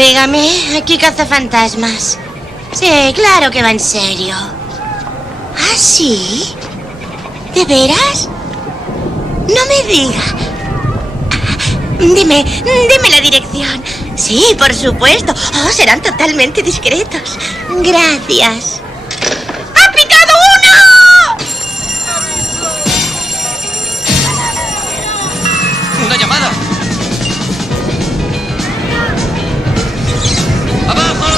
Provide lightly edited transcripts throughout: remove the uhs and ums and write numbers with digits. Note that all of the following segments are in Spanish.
Dígame, aquí cazafantasmas. Sí, claro que va en serio. ¿Ah, sí? ¿De veras? No me diga. Dime la dirección. Sí, por supuesto. Oh, serán totalmente discretos. Gracias. ¡Ha picado uno! ¡Una llamada! ¡Abajo!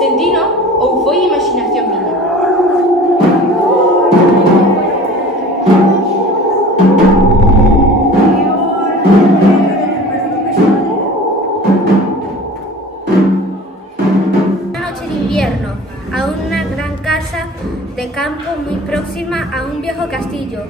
Sentino ou foi imaginación miña? Una noche de invierno, a una gran casa de campo muy próxima a un viejo castillo.